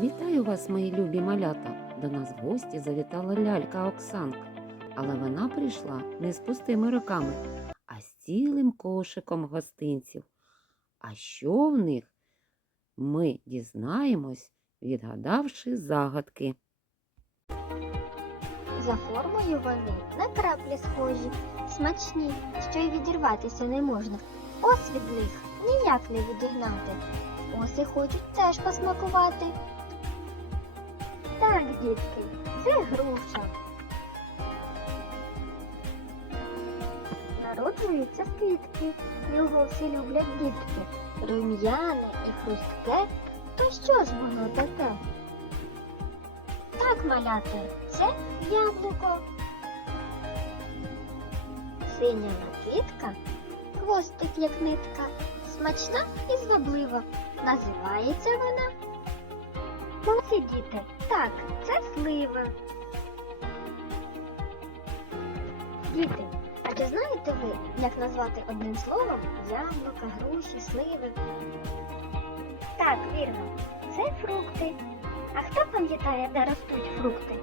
Вітаю вас, мої любі малята! До нас в гості завітала лялька Оксанка, але вона прийшла не з пустими руками, а з цілим кошиком гостинців. А що в них? Ми дізнаємось, відгадавши загадки. За формою вони на краплі схожі, смачні, що й відірватися не можна. Ось від них ніяк не відігнати. Ось і хочуть теж посмакувати. Так, дітки, це груша. Народжується з квітки, його всі люблять дітки. Рум'яне і хрустке, то що ж воно таке? Так, маляти, це яблуко. Синя накидка, хвостик як нитка, смачна і зваблива. Називається вона. Молодці діти, так, це слива. Діти, а чи знаєте ви, як назвати одним словом яблука, груші, сливи? Так, вірно, це фрукти. А хто пам'ятає, де ростуть фрукти?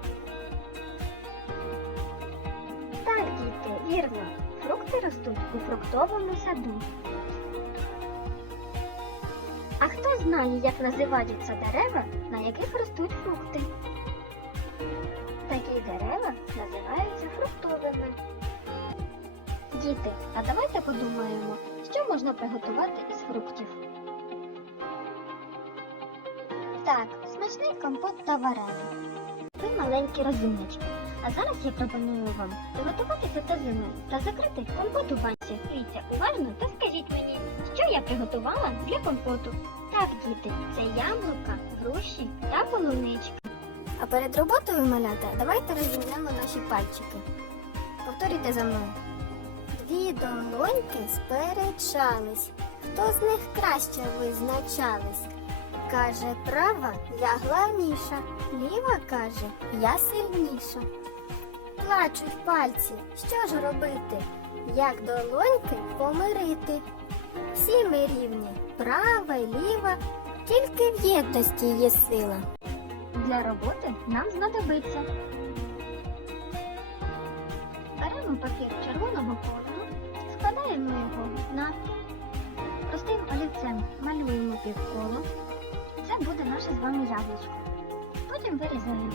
Так, діти, вірно. Фрукти ростуть у фруктовому саду. Хто знає, як називаються дерева, на яких ростуть фрукти? Такі дерева називаються фруктовими. Діти, а давайте подумаємо, що можна приготувати із фруктів. Так, смачний компот та варення. Ви маленькі розумнички. А зараз я пропоную вам приготуватися до зими та закрити компот у банці. Дивіться уважно та скажіть мені, я приготувала для компоту. Так, діти, це яблука, груші та полуничка. А перед роботою малята давайте розімнемо наші пальчики. Повторюйте за мною. Дві долоньки сперечались. Хто з них краще визначались? Каже права, я главніша, ліва каже, я сильніша. Плачуть пальці, що ж робити? Як долоньки помирити? Всі ми рівні, права й ліва, тільки в єдності є сила. Для роботи нам знадобиться. Беремо папір червоного кольору, складаємо його навпіл, простим олівцем малюємо півколо. Це буде наше з вами яблучко. Потім вирізаємо.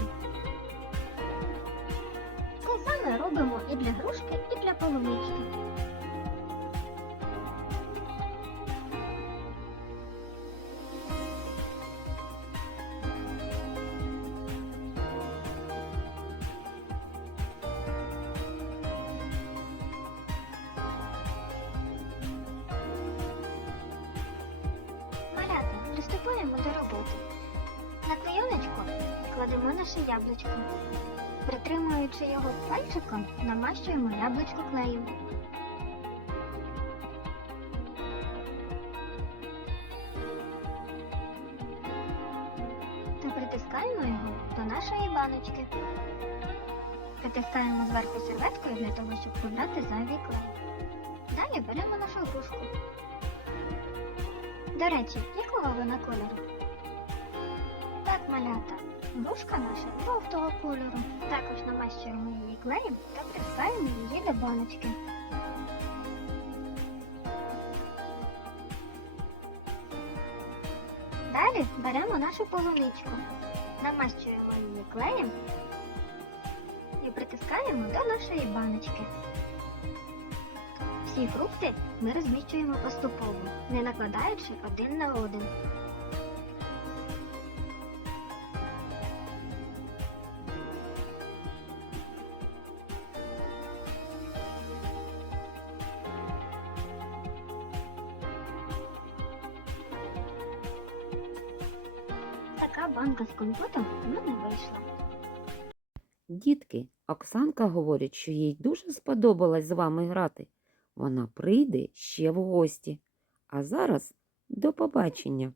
Кладемо наше яблучко. Притримуючи його пальчиком, намащуємо яблучко клею. Та притискаємо його до нашої баночки. Притискаємо зверху серветкою для того, щоб прибрати зайвий клей. Далі беремо нашу грушку. До речі, якого вона кольору? Малята, грушка наша жовтого кольору. Також намащуємо її клеєм та притискаємо її до баночки. Далі беремо нашу полуничку, намащуємо її клеєм і притискаємо до нашої баночки. Всі фрукти ми розміщуємо поступово, не накладаючи один на один. Така банка з компотом в мене вийшла. Дітки, Оксанка говорить, що їй дуже сподобалось з вами грати. Вона прийде ще в гості. А зараз до побачення.